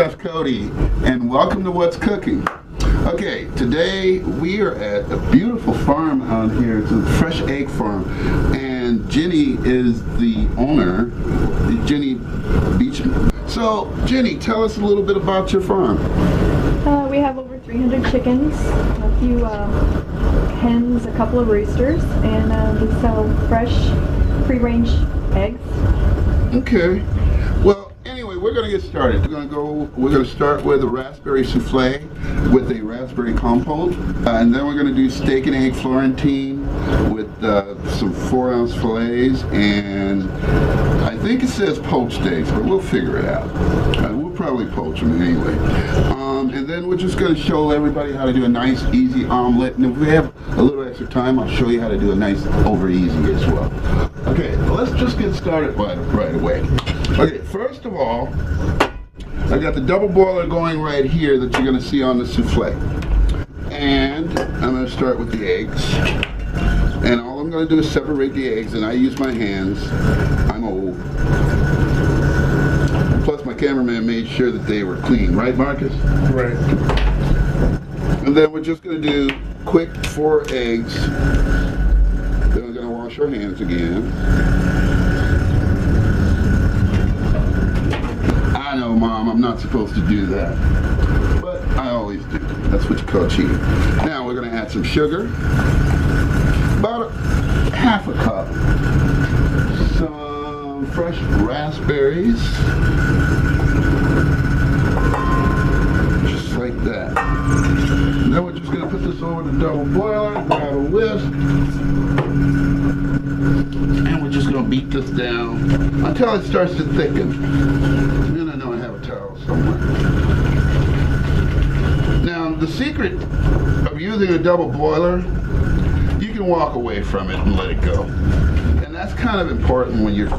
Chef Cody, and welcome to What's Cooking. Okay, today we are at a beautiful farm out here. It's a fresh egg farm, and Jenny is the owner, Jenny Beachman. So, Jenny, tell us a little bit about your farm. We have over 300 chickens, a few hens, a couple of roosters, and we sell fresh, free-range eggs. Okay. Well, anyway, we're going to get started. We're going to start with a Raspberry Souffle with a raspberry compote, and then we're going to do steak and egg Florentine with some 4-ounce fillets, and I think it says poached eggs, but we'll figure it out. We'll probably poach them anyway. And then we're just going to show everybody how to do a nice, easy omelet, and if we have a little extra time, I'll show you how to do a nice over easy as well. Okay, let's just get started right away. Okay, first of all, I got the double boiler going right here that you're going to see on the souffle. And I'm going to start with the eggs. And all I'm going to do is separate the eggs, and I use my hands. I'm old. Plus my cameraman made sure that they were clean, right, Marcus? Right. And then we're just going to do quick 4 eggs. Then we're going to wash our hands again. I know, Mom, I'm not supposed to do that, but I always do. That's what you call cheating. Now we're going to add some sugar, about half a cup, some fresh raspberries, just like that. And then we're just going to put this over the double boiler, grab a whisk, and we're just going to beat this down until it starts to thicken. And I know I have a towel somewhere. Now, the secret of using a double boiler, you can walk away from it and let it go. And that's kind of important when you're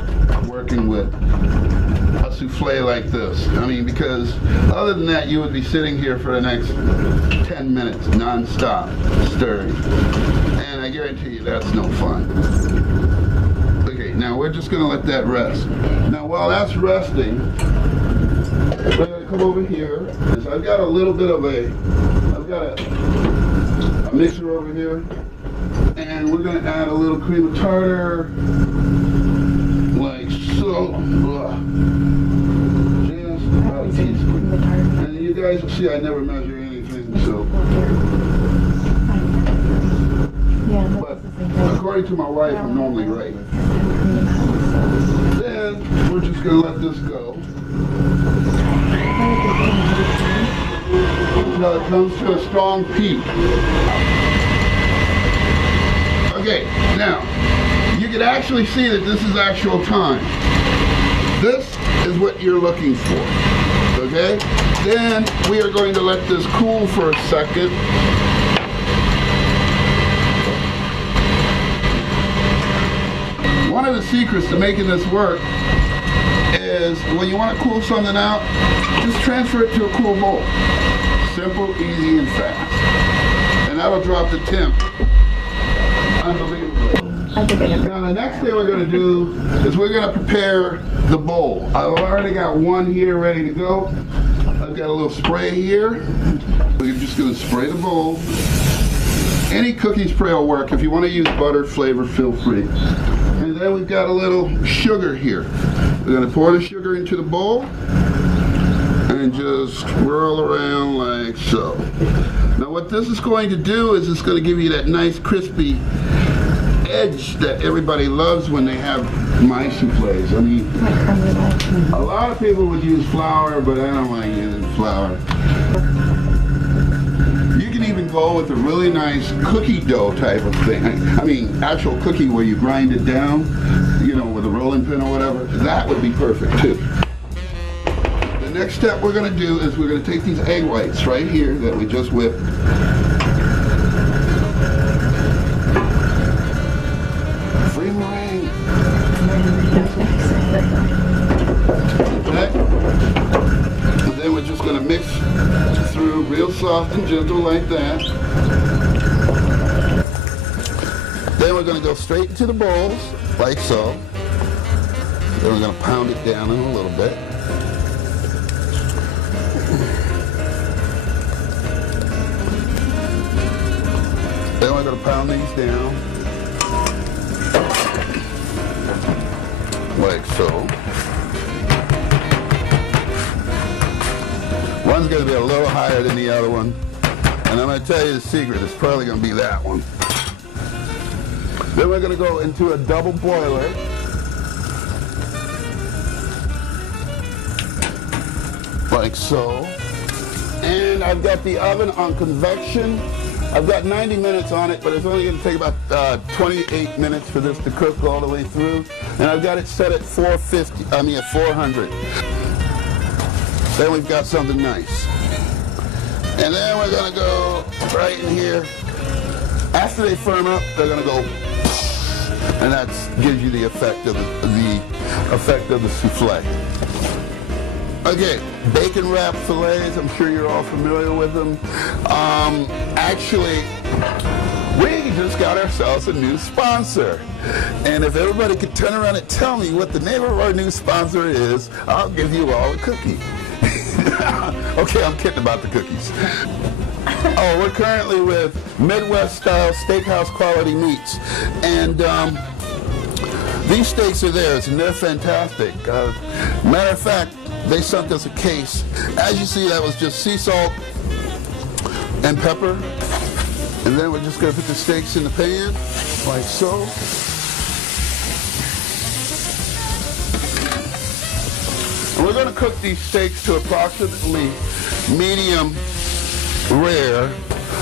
working with a souffle like this. I mean, because other than that, you would be sitting here for the next 10 minutes non-stop stirring. And I guarantee you that's no fun. Okay, now we're just going to let that rest. Now while that's resting, we're going to come over here. So I've got a little bit of I've got a mixer over here. And we're going to add a little cream of tartar, like so. Just about a teaspoon. And you guys will see I never measure anything, so. But according to my wife, I'm normally right. Then we're just going to let this go until it comes to a strong peak. Okay, now, you can actually see that this is actual time. This is what you're looking for, okay? Then we are going to let this cool for a second. One of the secrets to making this work is when you want to cool something out, just transfer it to a cool bowl. Simple, easy, and fast. And that'll drop the temp unbelievably. Now the next thing we're going to do is we're going to prepare the bowl. I've already got one here ready to go. I've got a little spray here. We're just going to spray the bowl. Any cooking spray will work. If you want to use butter flavor, feel free. And then we've got a little sugar here. We're going to pour the sugar into the bowl and just swirl around like so. Now what this is going to do is it's going to give you that nice crispy edge that everybody loves when they have my souffles. I mean, a lot of people would use flour, but I don't like using flour. You can even go with a really nice cookie dough type of thing. I mean, actual cookie where you grind it down, you know, with a rolling pin or whatever. That would be perfect too. The next step we're going to do is we're going to take these egg whites right here that we just whipped. And then we're just going to mix through real soft and gentle like that. Then we're going to go straight into the bowls like so. Then we're going to pound it down in a little bit. going to pound these down. Like so. One's going to be a little higher than the other one. And I'm going to tell you the secret, it's probably going to be that one. Then we're going to go into a double boiler. Like so. And I've got the oven on convection. I've got 90 minutes on it, but it's only going to take about 28 minutes for this to cook all the way through. And I've got it set at 400. Then we've got something nice. And then we're going to go right in here. After they firm up, they're going to go, and that gives you the effect of the souffle. Okay, bacon wrapped fillets, I'm sure you're all familiar with them. Actually, we just got ourselves a new sponsor. And if everybody could turn around and tell me what the name of our new sponsor is, I'll give you all a cookie. Okay, I'm kidding about the cookies. Oh, we're currently with Midwest-style steakhouse quality meats. And these steaks are theirs, and they're fantastic. Matter of fact, they sent us a case. As you see, that was just sea salt and pepper. And then we're just going to put the steaks in the pan, like so. And we're going to cook these steaks to approximately medium rare,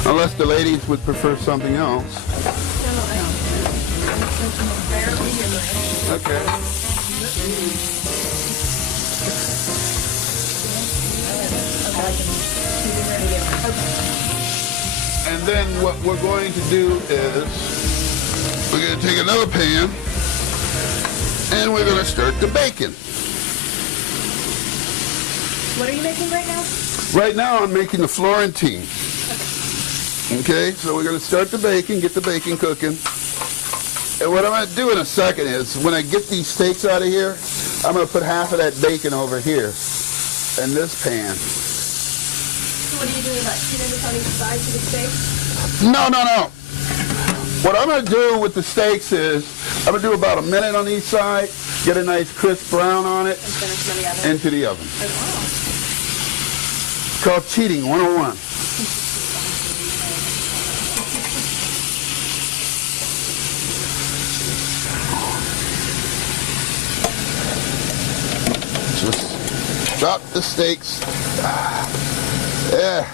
unless the ladies would prefer something else. Okay. And then what we're going to do is we're going to take another pan and we're going to start the bacon. What are you making right now? Right now I'm making the Florentine. Okay, so we're going to start the bacon, get the bacon cooking. And what I'm going to do in a second is, when I get these steaks out of here, I'm going to put half of that bacon over here in this pan. So what are you doing, about 2 minutes on each side for the steak? No. What I'm going to do with the steaks is, I'm going to do about a minute on each side, get a nice crisp brown on it, And into the oven. Oh, wow. It's called cheating 101. Just drop the steaks. Yeah,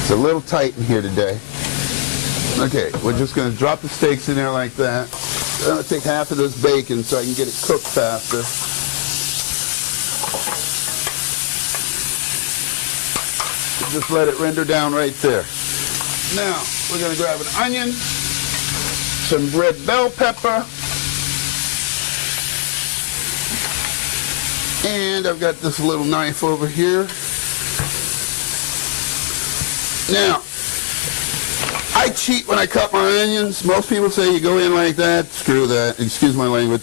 it's a little tight in here today. Okay, we're just going to drop the steaks in there like that. I'm going to take half of this bacon so I can get it cooked faster. Just let it render down right there. Now, we're going to grab an onion, some red bell pepper, and I've got this little knife over here. Now, I cheat when I cut my onions. Most people say you go in like that. Screw that. Excuse my language.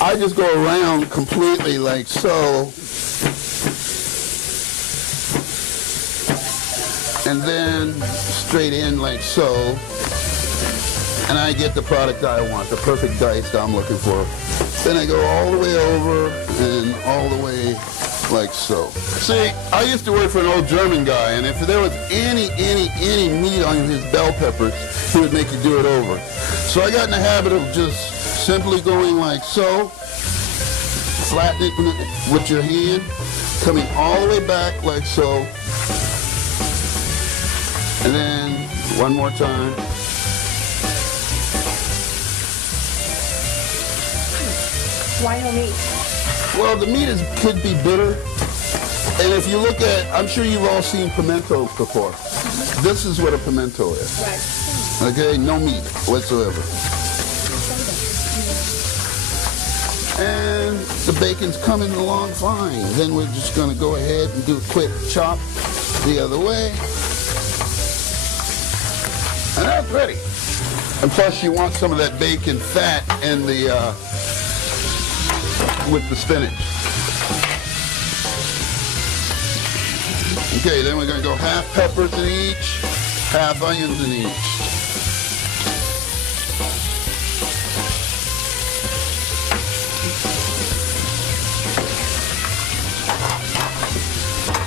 I just go around completely like so. And then straight in like so. And I get the product I want, the perfect dice I'm looking for. Then I go all the way over and all the way like so. See, I used to work for an old German guy, and if there was any meat on his bell peppers, he would make you do it over. So I got in the habit of just simply going like so, flatten it with your hand, coming all the way back like so, and then one more time. Why no meat? Well, the meat could be bitter. And if you look at, I'm sure you've all seen pimentos before. This is what a pimento is. Right. Okay, no meat whatsoever. And the bacon's coming along fine. Then we're just going to go ahead and do a quick chop the other way. And that's ready. And plus you want some of that bacon fat in the with the spinach. Okay, then we're going to go half peppers in each. half onions in each.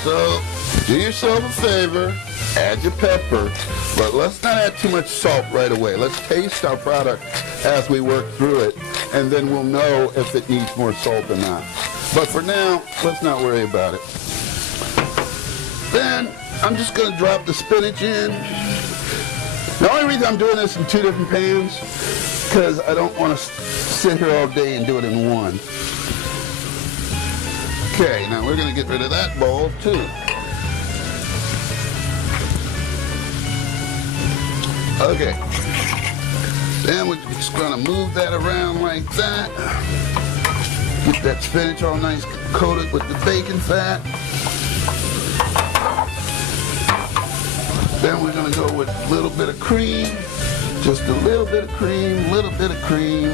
So, do yourself a favor, add your pepper, but let's not add too much salt right away. Let's taste our product as we work through it, and then we'll know if it needs more salt or not. But for now, let's not worry about it. Then, I'm just gonna drop the spinach in. The only reason I'm doing this in 2 different pans, because I don't want to sit here all day and do it in one. Okay, now we're going to get rid of that bowl too. Okay. Then we're just going to move that around like that. Get that spinach all nice coated with the bacon fat. Then we're going to go with a little bit of cream. Just a little bit of cream, little bit of cream.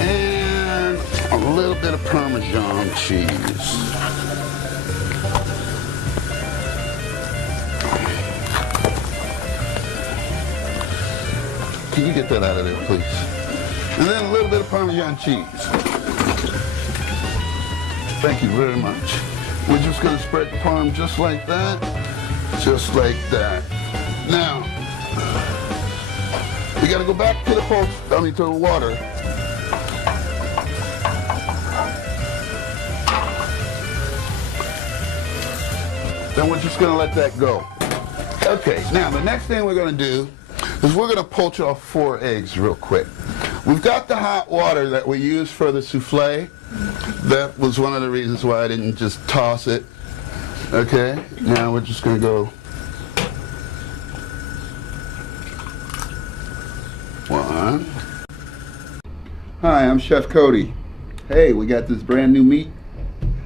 And a little bit of Parmesan cheese. Can you get that out of there, please? And then a little bit of Parmesan cheese. Thank you very much. We're just going to spread the parm just like that. Just like that. Now, we got to go back to the to the water. Then we're just going to let that go. Okay, now the next thing we're going to do is we're going to poach off 4 eggs real quick. We've got the hot water that we use for the souffle. That was one of the reasons why I didn't just toss it. Okay, now we're just going to go 1. Hi, I'm Chef Cody. Hey, we got this brand new meat.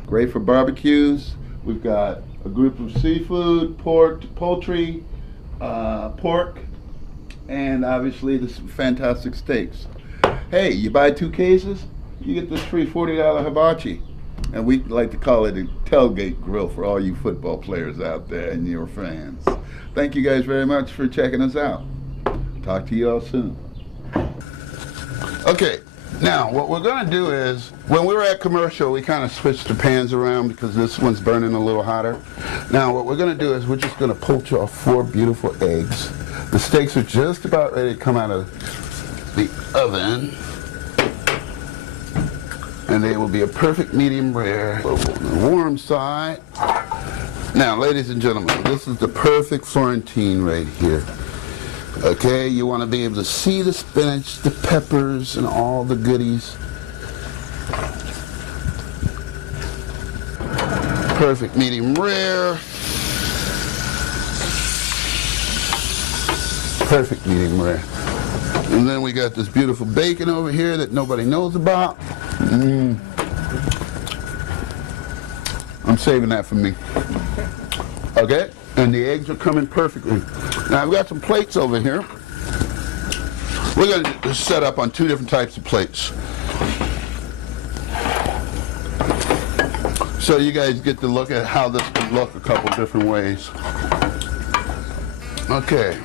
Great for barbecues. We've got a group of seafood, pork, poultry, pork, and obviously the fantastic steaks. Hey, you buy 2 cases, you get this free $40 hibachi. And we like to call it a tailgate grill for all you football players out there and your fans. Thank you guys very much for checking us out. Talk to you all soon. Okay, now what we're going to do is, when we were at commercial, we kind of switched the pans around because this one's burning a little hotter. Now what we're going to do is we're just going to poach off 4 beautiful eggs. The steaks are just about ready to come out of the oven. And they will be a perfect medium rare on the warm side. Now, ladies and gentlemen, this is the perfect Florentine right here. Okay, you want to be able to see the spinach, the peppers, and all the goodies. Perfect medium rare. Perfect medium rare. And then we got this beautiful bacon over here that nobody knows about. I'm saving that for me. Okay? And the eggs are coming perfectly. Now I've got some plates over here. We're going to set up on 2 different types of plates. So you guys get to look at how this can look a couple different ways. Okay.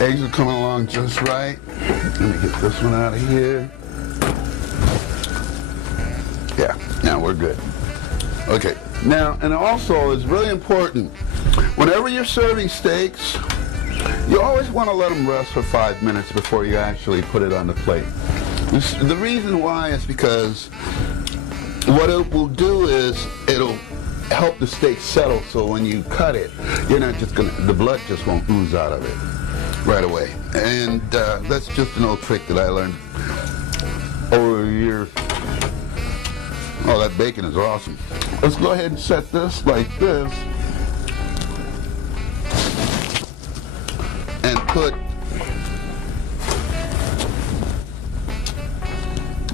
Eggs are coming along just right. Let me get this one out of here. Yeah, now we're good. Okay, now, and also it's really important, whenever you're serving steaks, you always want to let them rest for 5 minutes before you actually put it on the plate. The reason why is because what it will do is it'll help the steak settle, so when you cut it, you're not just gonna, the blood just won't ooze out of it right away. And that's just an old trick that I learned over the years. Oh, that bacon is awesome. Let's go ahead and set this like this. And put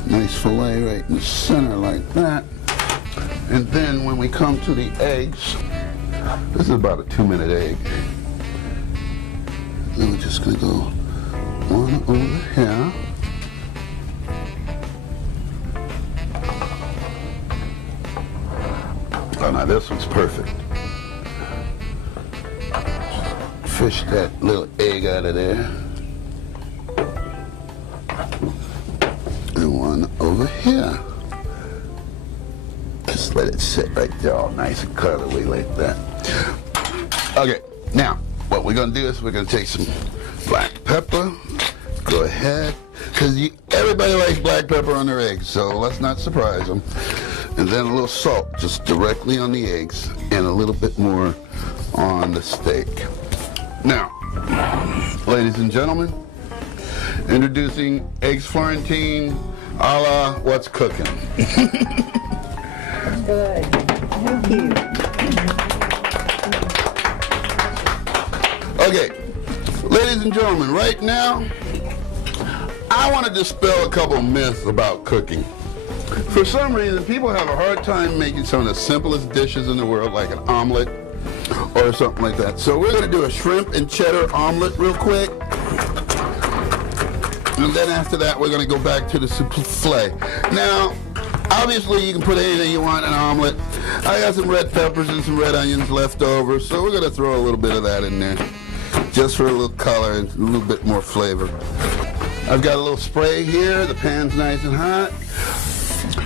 nice fillet right in the center like that. And then when we come to the eggs, this is about a 2-minute egg. Then we're just gonna go 1 over here. Oh, now this one's perfect. fish that little egg out of there. And one over here. Just let it sit right there all nice and colorly like that. Okay, now what we're gonna do is we're gonna take some black pepper. Go ahead, because everybody likes black pepper on their eggs, so let's not surprise them. And then a little salt just directly on the eggs and a little bit more on the steak. Now, ladies and gentlemen, introducing Egg Florentine a la what's cooking. Good. Thank you. Okay, ladies and gentlemen, right now, I want to dispel a couple myths about cooking. For some reason, people have a hard time making some of the simplest dishes in the world, like an omelet or something like that. So we're going to do a shrimp and cheddar omelet real quick. And then after that, we're going to go back to the souffle. Now, obviously, you can put anything you want in an omelet. I got some red peppers and some red onions left over, so we're going to throw a little bit of that in there, just for a little color and a little bit more flavor. I've got a little spray here. The pan's nice and hot.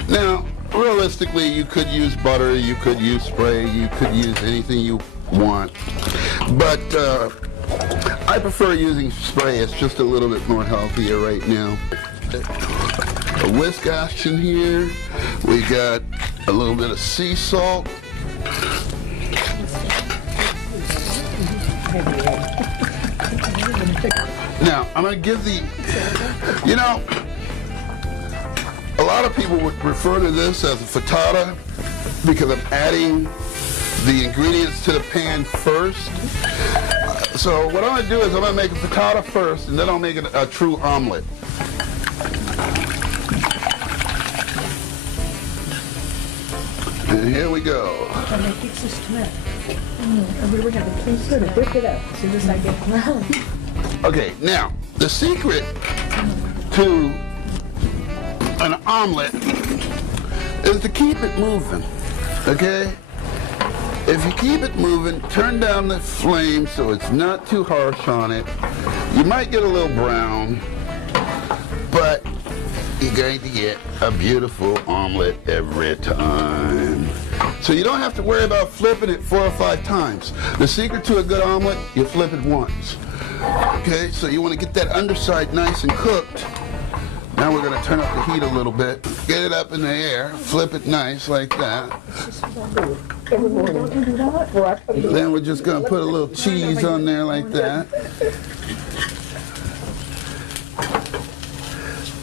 Now, realistically, you could use butter, you could use spray, you could use anything you want. But I prefer using spray. It's just a little bit more healthier right now. A whisk action here. We got a little bit of sea salt. Now, I'm going to give the, you know, a lot of people would refer to this as a frittata because I'm adding the ingredients to the pan first. So what I'm going to do is I'm going to make a frittata first, and then I'll make it a true omelet. And here we go. And they fix this tonight. And we were going to please sort of whip it up as soon as I get around. Okay, now, the secret to an omelet is to keep it moving, okay? If you keep it moving, turn down the flame so it's not too harsh on it. You might get a little brown, but you're going to get a beautiful omelet every time. So you don't have to worry about flipping it 4 or 5 times. The secret to a good omelet, you flip it once. Okay, so you want to get that underside nice and cooked. Now we're going to turn up the heat a little bit. Get it up in the air, flip it nice like that. Then we're just going to put a little cheese on there like that.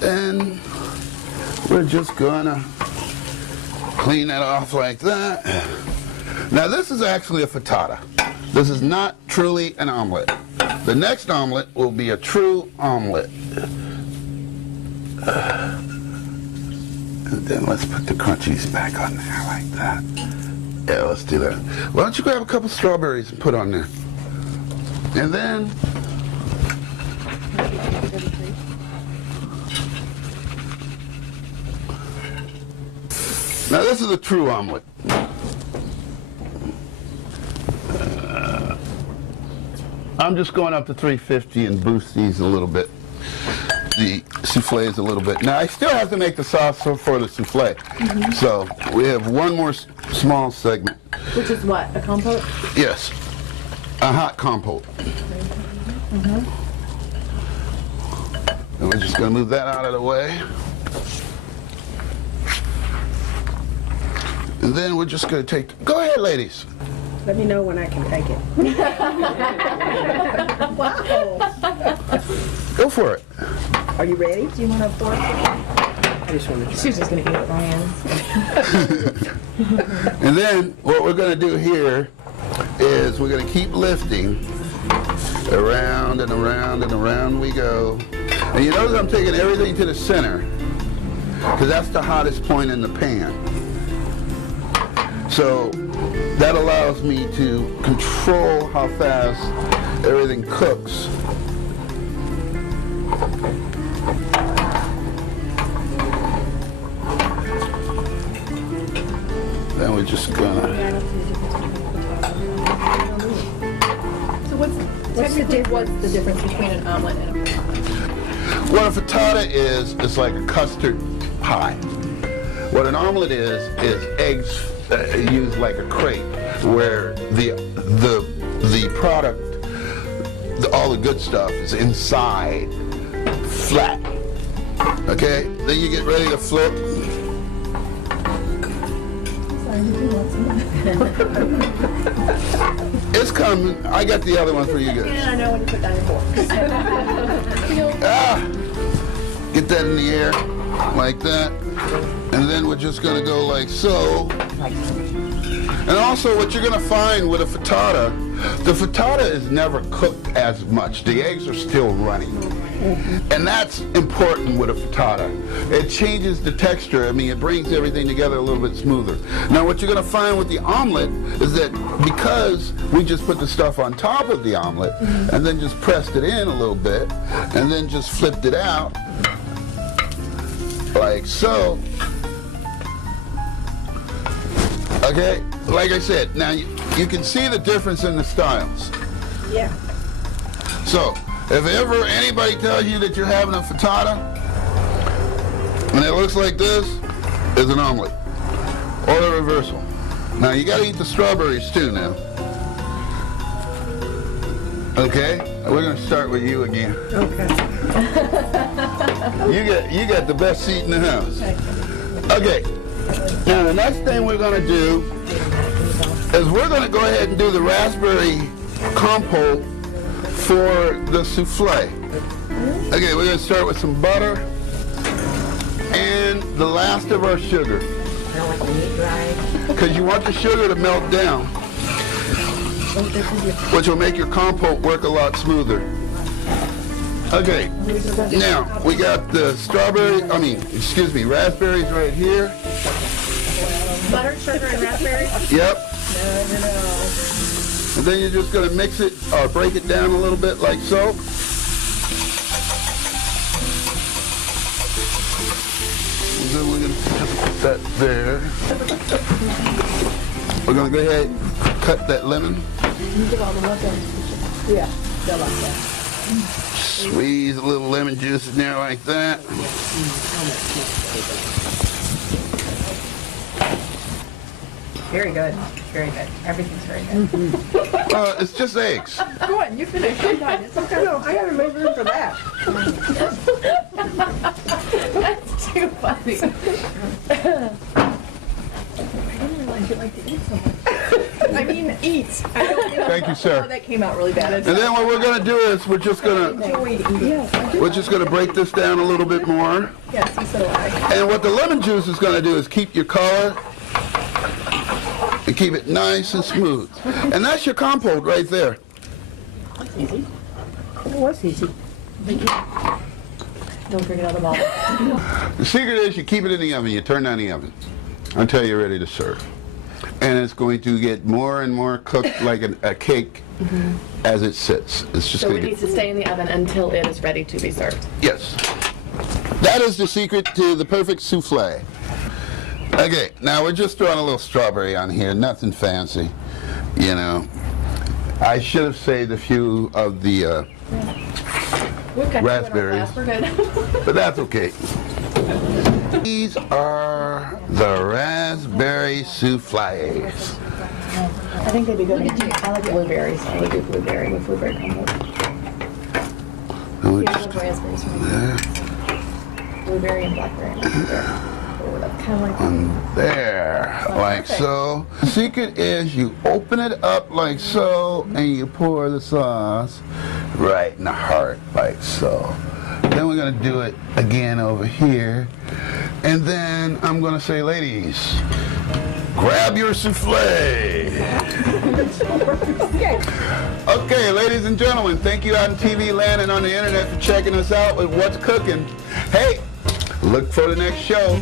And we're just going to clean that off like that. Now this is actually a frittata. This is not truly an omelet. The next omelet will be a true omelet. And then let's put the crunchies back on there like that. Yeah, let's do that. Why don't you grab a couple strawberries and put on there? And then now this is a true omelet. I'm just going up to 350 and boost these a little bit. The souffles a little bit. Now I still have to make the sauce for the souffle. Mm-hmm. So we have one more small segment. Which is what, a compote? Yes, a hot compote. Mm-hmm. And we're just going to move that out of the way. And then we're just going to take, go ahead ladies. Let me know when I can take it. Wow. Go for it. Are you ready? Do you want a fork? I just wanted to. She's just going to eat it with my hands. And then what we're going to do here is we're going to keep lifting around and around and around we go. And you notice I'm taking everything to the center because that's the hottest point in the pan. So that allows me to control how fast everything cooks. Then we're just gonna. So what's technically, what's the difference between an omelet and a frittata? What a frittata is like a custard pie. What an omelet is eggs used like a crepe, where the product, all the good stuff is inside, flat. Okay, then you get ready to flip. It's coming. I got the other one for you guys. Yeah, I know when you put down your fork. Get that in the air, like that. And then we're just gonna go like so. And also what you're gonna find with a frittata, the frittata is never cooked as much. The eggs are still running. And that's important with a frittata. It changes the texture. I mean, it brings everything together a little bit smoother. Now what you're gonna find with the omelet is that because we just put the stuff on top of the omelet and then just pressed it in a little bit and then just flipped it out like so. Okay, like I said, now you can see the difference in the styles. Yeah. So, if ever anybody tells you that you're having a frittata and it looks like this, it's an omelet or the reversal. Now you gotta eat the strawberries too now. Okay, we're gonna start with you again. Okay. You got the best seat in the house. Okay. Now the next thing we're gonna do is we're gonna go ahead and do the raspberry compote for the souffle. Okay, we're gonna start with some butter and the last of our sugar. I don't like the meat dry. Because you want the sugar to melt down, which will make your compote work a lot smoother. Okay, now we got the raspberries right here. Butter, sugar, and raspberries? Yep. And then you're just gonna mix it or break it down a little bit like so. And then we're gonna put that there. We're gonna go ahead and cut that lemon. Yeah, they'll like that. Squeeze a little lemon juice in there like that. Very good. Very good. Everything's very good. It's just eggs. Go on, you finish. I'm done. It's okay. No, I haven't made room for that. That's too funny. I didn't realize you like to eat so much. I mean, eat. I don't know. Thank you, sir. Oh, that came out really bad. And then what we're gonna do is we're just gonna break this down a little bit more. Yes, so do I. And what the lemon juice is gonna do is keep your color and keep it nice and smooth. And that's your compote right there. That's easy. It was easy. Don't bring it out of the bottle. The secret is you keep it in the oven. You turn on the oven until you're ready to serve. And it's going to get more and more cooked like a cake as it sits. It's just So going it needs to stay in the oven until it is ready to be served. Yes. That is the secret to the perfect souffle. Okay, now we're just throwing a little strawberry on here, nothing fancy, you know. I should have saved a few of the raspberries, We're good. but that's okay. These are the raspberry souffles. I think they'd be good. I like blueberries. I would do blueberry with blueberry compote. And we Yeah, I just love raspberries from there, blueberry and blackberry. Kind of like on there, like so. The secret is you open it up like so, and you pour the sauce right in the heart, like so. Then we're gonna do it again over here. And then I'm gonna say, ladies, grab your souffle. Okay, ladies and gentlemen, thank you out in TV land and on the internet for checking us out with What's Cooking. Hey, look for the next show.